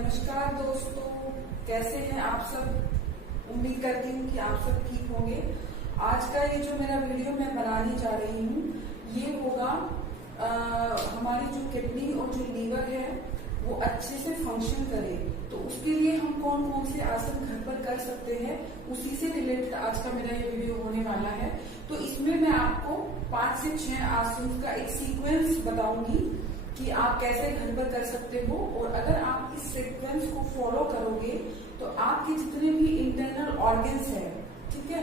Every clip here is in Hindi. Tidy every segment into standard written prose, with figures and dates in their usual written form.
नमस्कार दोस्तों, कैसे हैं आप सब। उम्मीद करती हूँ कि आप सब ठीक होंगे। आज का ये जो मेरा वीडियो मैं बनाने जा रही हूँ ये होगा हमारी जो किडनी और जो लीवर है वो अच्छे से फंक्शन करे, तो उसके लिए हम कौन कौन से आसन घर पर कर सकते हैं, उसी से रिलेटेड आज का मेरा ये वीडियो होने वाला है। तो इसमें मैं आपको 5 से 6 आसन का एक सीक्वेंस बताऊंगी कि आप कैसे घर पर कर सकते हो, और अगर आप इस सीक्वेंस को फॉलो करोगे तो आपके जितने भी इंटरनल ऑर्गन्स है, ठीक है,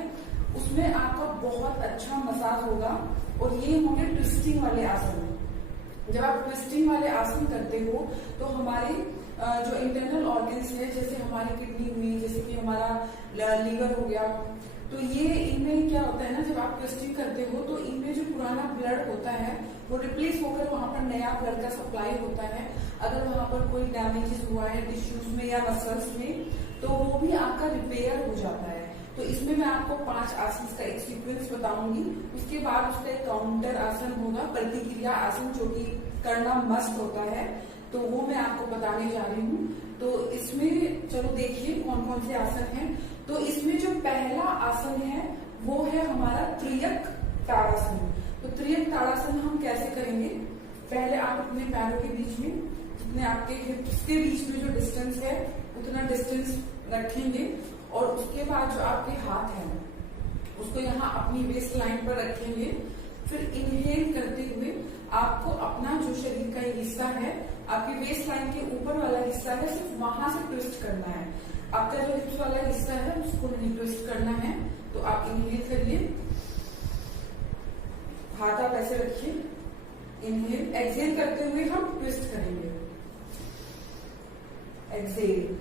उसमें आपका बहुत अच्छा मसाज होगा। और ये होंगे ट्विस्टिंग वाले आसन। जब आप ट्विस्टिंग वाले आसन करते हो तो हमारे जो इंटरनल ऑर्गन्स है, जैसे हमारी किडनी हुई, जैसे कि हमारा लीवर हो गया, तो ये इनमें क्या होता है ना, जब आप ट्विस्टिंग करते हो तो इनमें जो पुराना ब्लड होता है वो रिप्लेस होकर वहां पर नया ब्लड का सप्लाई होता है। अगर वहां पर कोई डैमेजेस हुआ है टिश्यूज में या मसल्स में तो वो भी आपका रिपेयर हो जाता है। तो इसमें मैं आपको 5 आसन का एक सीक्वेंस बताऊंगी। उसके बाद उसका एक काउंटर आसन होगा, प्रतिक्रिया आसन, जो कि करना मस्त होता है, तो वो मैं आपको बताने जा रही हूँ। तो इसमें चलो देखिए कौन कौन से आसन हैं। तो इसमें जो पहला आसन है वो है हमारा त्रियक ताड़ासन। तो त्रियक ताड़ासन हम कैसे करेंगे, पहले आप अपने पैरों के बीच में, जितने आपके हिप्स के बीच में जो डिस्टेंस है उतना डिस्टेंस रखेंगे, और उसके बाद जो आपके हाथ हैं उसको यहाँ अपनी वेस्ट लाइन पर रखेंगे। फिर इनहेल करते हुए आपको अपना जो शरीर का हिस्सा है, आपकी वेस्ट लाइन के ऊपर वाला हिस्सा है, सिर्फ वहां से ट्विस्ट करना है। आपका जो हिप्स वाला हिस्सा है उसको नहीं ट्विस्ट करना है। तो आप इनहेल करिए, हाथ आप ऐसे रखिए, इनहेल। एक्सहेल करते हुए हम ट्विस्ट करेंगे, एक्सहेल,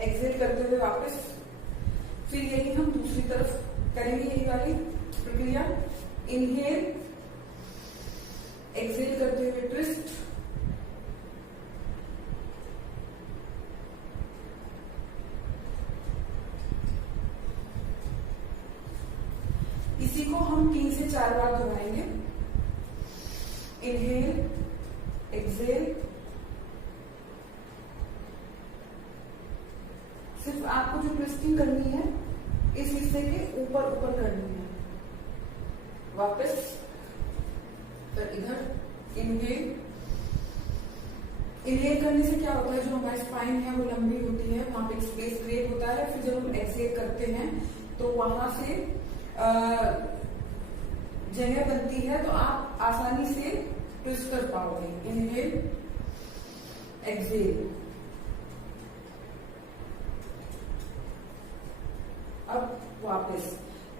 एक्सहेल करते हुए वापस। फिर यही हम दूसरी तरफ करेंगे, यही वाली प्रक्रिया। इनहेल, एक्सहेल करते हुए ट्विस्ट, इसी को हम 3 से 4 बार दोहराएंगे। Inhale, exhale. सिर्फ आपको जो ट्विस्टिंग करनी है इस हिस्से के ऊपर ऊपर करनी है। वापस फिर इधर इनहेल। इनहेल करने से क्या होता है, जो हमारी स्पाइन है वो लंबी होती है, वहां पे स्पेस क्रिएट होता है। फिर जब हम एक्सहेल करते हैं तो वहां से जगह बनती है, तो आप आसानी से ट्विस्ट कर पाओगे। Inhale, exhale. अब वापस।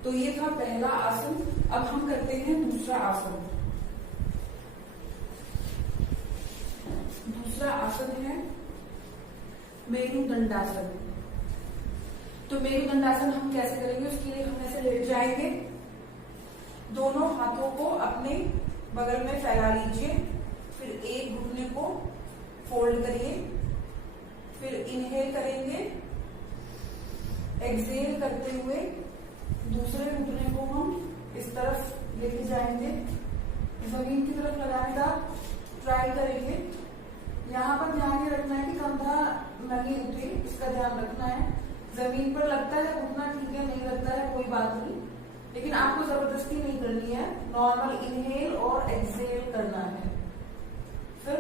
तो ये था पहला आसन। अब हम करते हैं दूसरा आसन। दूसरा आसन है मेरुदंडासन। तो मेरुदंडासन हम कैसे करेंगे, उसके लिए हम ऐसे लेट जाएंगे, दोनों हाथों को अपने बगल में फैला लीजिए, फिर एक घुटने को फोल्ड करिए, फिर इनहेल करेंगे, एक्सहेल करते हुए दूसरे घुटने को हम इस तरफ लेके जाएंगे, जमीन की तरफ लगाने का ट्राई करेंगे। यहाँ पर ध्यान ये रखना है कि कंधा नहीं उठे, इसका ध्यान रखना है। जमीन पर लगता है उठना ठीक है, नहीं लगता है कोई बात नहीं, लेकिन आपको जबरदस्ती नहीं करनी है। नॉर्मल इनहेल और एक्सहेल करना है। फिर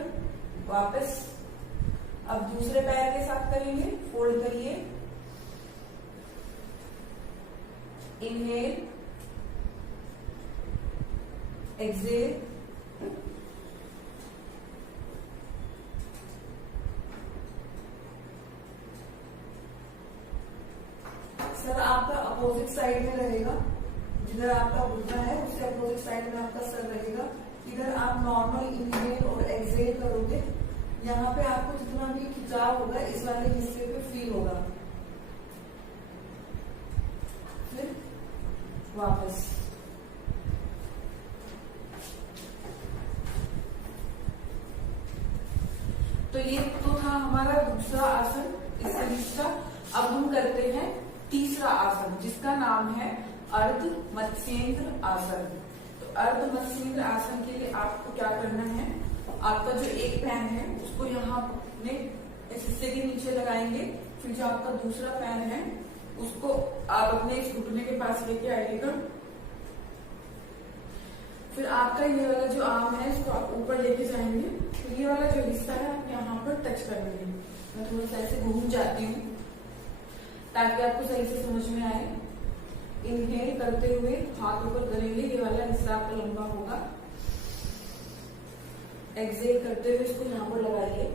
वापस अब दूसरे पैर के साथ करेंगे, फोल्ड करिए, इनहेल, एक्सहेल, सर आपका अपोजिट साइड में रहेगा, जिधर आपका घुटना है उससे अपोजिट साइड में आपका सर रहेगा। इधर आप नॉर्मल इनहेल और एक्सहेल करोगे, यहाँ पे आपको जितना भी खिंचाव होगा इस वाले हिस्से पे फील होगा। फिर वापस। तो ये तो था हमारा दूसरा आसन, इससे दूसरा। अब हम करते हैं तीसरा आसन जिसका नाम है अर्ध मत्स्येंद्र आसन। तो अर्ध मत्स्येंद्र आसन के लिए आपको क्या करना है, आपका जो एक पैर है उसको यहाँ अपने इस हिस्से के नीचे लगाएंगे। फिर जो आपका दूसरा पैर है उसको आप अपने इस घुटने के पास लेके आइएगा। फिर आपका ये वाला जो आर्म है इसको आप ऊपर लेके जाएंगे। तो ये वाला जो हिस्सा है आप यहाँ पर टच करेंगे। मैं थोड़ा सा ऐसे घूम जाती हूँ ताकि आपको सही से समझ में आए। इनहेल करते हुए हाथ ऊपर करेंगे, ये वाला हिस्सा आपका लंबा होगा। एक्सहेल करते हुए इसको यहाँ पर लगाइए,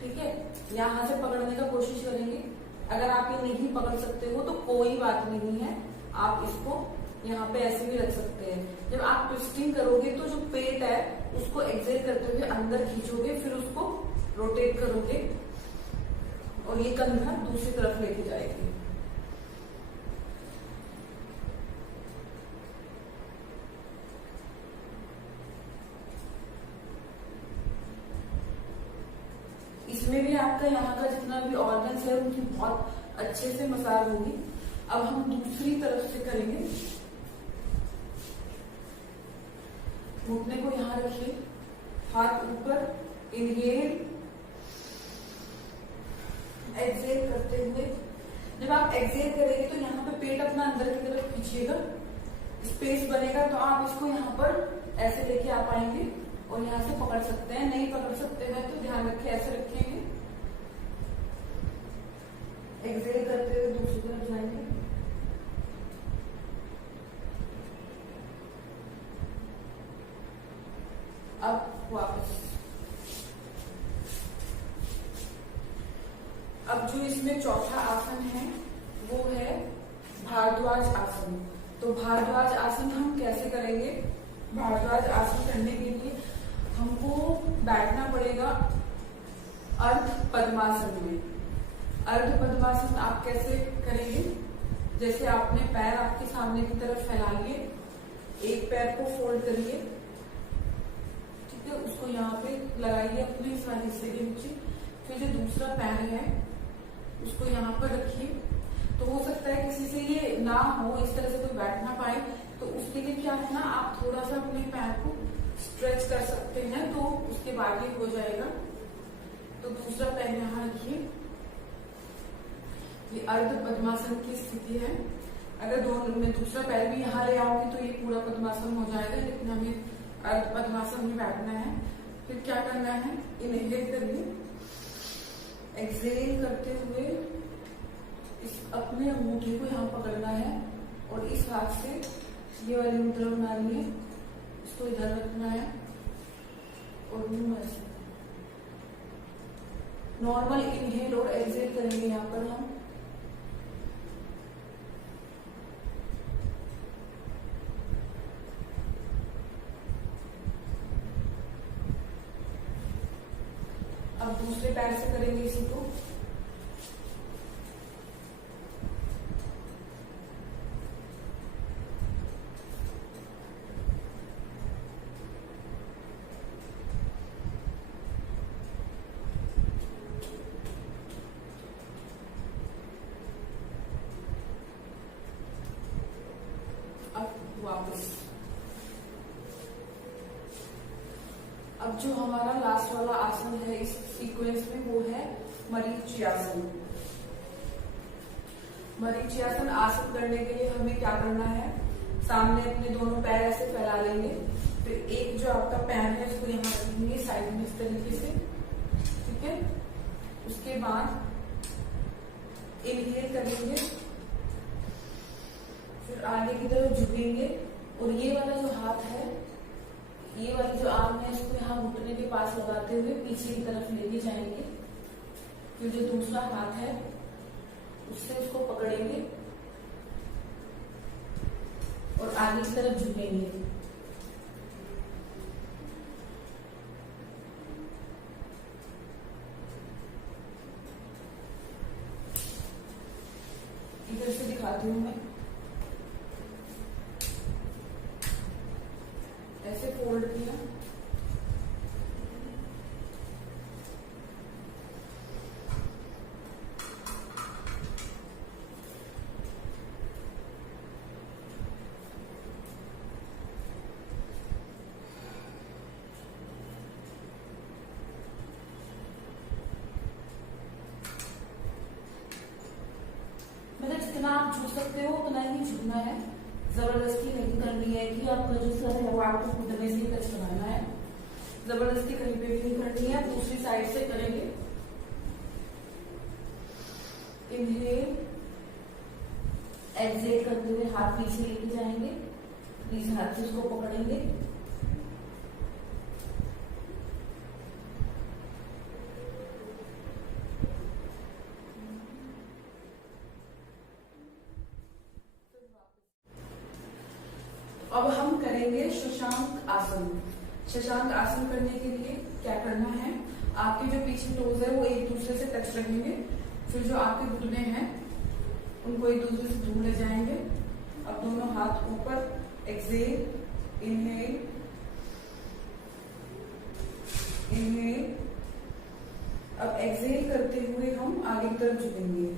ठीक है। यहाँ से पकड़ने का कोशिश करेंगे। अगर आप ये नहीं पकड़ सकते हो तो कोई बात नहीं है, आप इसको यहाँ पे ऐसे भी रख सकते हैं। जब आप ट्विस्टिंग करोगे तो जो पेट है उसको एक्सहेल करते हुए अंदर खींचोगे, फिर उसको रोटेट करोगे और ये कंधा दूसरी तरफ लेके जाएगी। इसमें भी आपका यहाँ का जितना भी ऑर्गन्स है उनकी बहुत अच्छे से मसाज होगी। अब हम दूसरी तरफ से करेंगे। घुटने को यहाँ रखिए, हाथ ऊपर, इनहेल, एक्सहेल करते हुए। जब आप एक्सहेल करेंगे तो यहाँ पे पेट अपना अंदर की तरफ खींचिएगा, स्पेस बनेगा। तो आप इसको यहाँ पर ऐसे लेके आ पाएंगे और यहाँ से पकड़ सकते हैं। नहीं पकड़ सकते हैं तो ध्यान रखें ऐसे रखेंगे। एक्सहेल करते हुए दूसरी तरफ जाएंगे। अब वापस। अब जो इसमें चौथा आसन है वो है भारद्वाज आसन। तो भारद्वाज आसन हम कैसे करेंगे? भारद्वाज आसन करने के लिए हमको बैठना पड़ेगा अर्ध पद्मासन में। अर्ध पद्मासन आप कैसे करेंगे? जैसे आपने पैर आपके सामने की तरफ फैला लिए, एक पैर को फोल्ड करिए, ठीक है, उसको यहाँ पे लगाइए अपने इस वाले हिस्से के नीचे। फिर जो दूसरा पैर है उसको यहाँ पर रखिए। तो हो सकता है किसी से ये ना हो, इस तरह से कोई बैठ ना पाए, तो उसके लिए क्या है ना, आप थोड़ा सा अपने पैर को स्ट्रेच कर सकते हैं, तो उसके बाद ये हो जाएगा। तो दूसरा पैर यहाँ रखिए। ये अर्ध पद्मासन की स्थिति है। अगर दोनों में दूसरा पैर भी यहाँ ले आओगे तो ये पूरा पद्मासन हो जाएगा, लेकिन हमें अर्ध पद्मासन में बैठना है। फिर क्या करना है, इनहेल करिए, एक्सहेल करते हुए इस अपने अंगूठे को यहाँ पकड़ना है और इस हाथ से ये वाली मुद्रा बनानी है, इसको इधर रखना है और मुंह ऐसे नॉर्मल इनहेल और एक्सहेल करेंगे यहाँ पर हम। अब दूसरे पैर से करेंगे इसी को। अब वापस। अब जो हमारा लास्ट वाला आसन है इस सीक्वेंस में वो है मरीचियासन। मरीचियासन आसन करने के लिए हमें क्या करना है, सामने अपने दोनों पैर ऐसे फैला लेंगे। फिर एक जो आपका पैर है उसको यहाँ रखेंगे साइड में इस तरीके से, ठीक है। उसके बाद इनहेल करेंगे, फिर आगे की तरफ झुकेंगे और ये वाला जो हाथ है, ये वाली जो आर्म है इसको यहाँ घुटने के पास लगाते हुए पीछे की तरफ लेके जाएंगे। फिर जो दूसरा हाथ है उससे उसको पकड़ेंगे और आगे की तरफ झुकेंगे। इधर से दिखाती हूँ मैं, ऐसे फोल्ड किया, आप झुक सकते हो उतना ही झुकना है, जबरदस्ती नहीं करनी है कि आपका जो सर है वो आपको घुटने से टच कराना है, जबरदस्ती कहीं पे भी नहीं करनी है। दूसरी साइड से करेंगे। इनहेल, एक्सहेल करते हुए हाथ पीछे लेके जाएंगे, इस हाथ से उसको पकड़ेंगे, अब हम करेंगे शशांक आसन। शशांक आसन करने के लिए क्या करना है, आपके जो पीछे टोज है वो एक दूसरे से टच रखेंगे, फिर जो आपके घुटने हैं उनको एक दूसरे से दूर ले जाएंगे। अब दोनों हाथ ऊपर, एक्सहेल, इनहेल, इनहेल। अब एक्सहेल करते हुए हम आगे की तरफ झुकेंगे।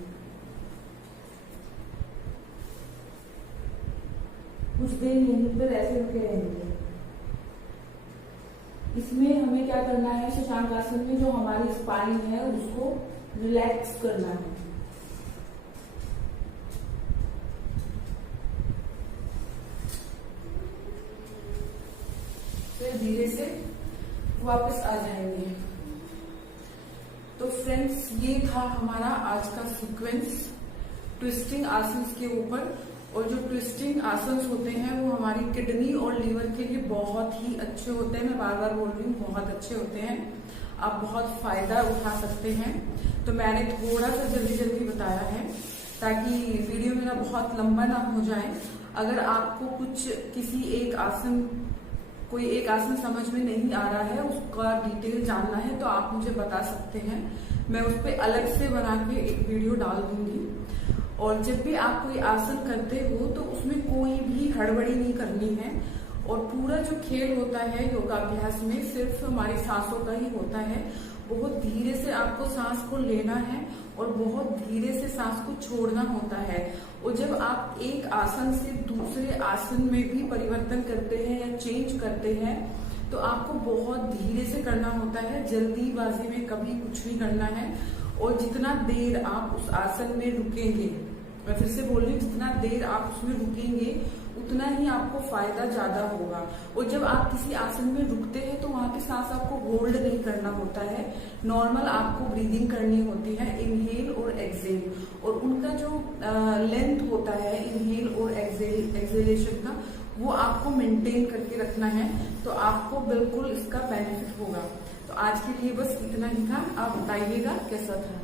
कुछ देर यहीं पर ऐसे रुके रहेंगे। इसमें हमें क्या करना है, शशांक आसन में जो हमारी स्पाइन है उसको रिलैक्स करना है। फिर धीरे से वापस आ जाएंगे। तो फ्रेंड्स, ये था हमारा आज का सीक्वेंस ट्विस्टिंग आसन के ऊपर। और जो ट्विस्टिंग आसन्स होते हैं वो हमारी किडनी और लीवर के लिए बहुत ही अच्छे होते हैं। मैं बार बार बोल रही हूँ, बहुत अच्छे होते हैं, आप बहुत फायदा उठा सकते हैं। तो मैंने थोड़ा सा जल्दी जल्दी बताया है ताकि वीडियो मेरा बहुत लंबा ना हो जाए। अगर आपको कुछ किसी एक आसन, कोई एक आसन समझ में नहीं आ रहा है, उसका डिटेल जानना है तो आप मुझे बता सकते हैं, मैं उस पर अलग से बना के एक वीडियो डाल दूंगी। और जब भी आप कोई आसन करते हो तो उसमें कोई भी हड़बड़ी नहीं करनी है। और पूरा जो खेल होता है योगाभ्यास में सिर्फ हमारी सांसों का ही होता है। बहुत धीरे से आपको सांस को लेना है और बहुत धीरे से सांस को छोड़ना होता है। और जब आप एक आसन से दूसरे आसन में भी परिवर्तन करते हैं या चेंज करते हैं तो आपको बहुत धीरे से करना होता है, जल्दीबाजी में कभी कुछ नहीं करना है। और जितना देर आप उस आसन में रुकेंगे, मैं फिर से बोल रही हूँ, जितना देर आप उसमें रुकेंगे उतना ही आपको फायदा ज्यादा होगा। और जब आप किसी आसन में रुकते हैं तो वहां पे सांस आपको होल्ड नहीं करना होता है, नॉर्मल आपको ब्रीदिंग करनी होती है, इनहेल और एक्सहेल। और उनका जो लेंथ होता है इनहेल और एक्सहेलेशन का, वो आपको मेंटेन करके रखना है, तो आपको बिल्कुल इसका बेनिफिट होगा। तो आज के लिए बस इतना ही था। आप बताइएगा कैसा था।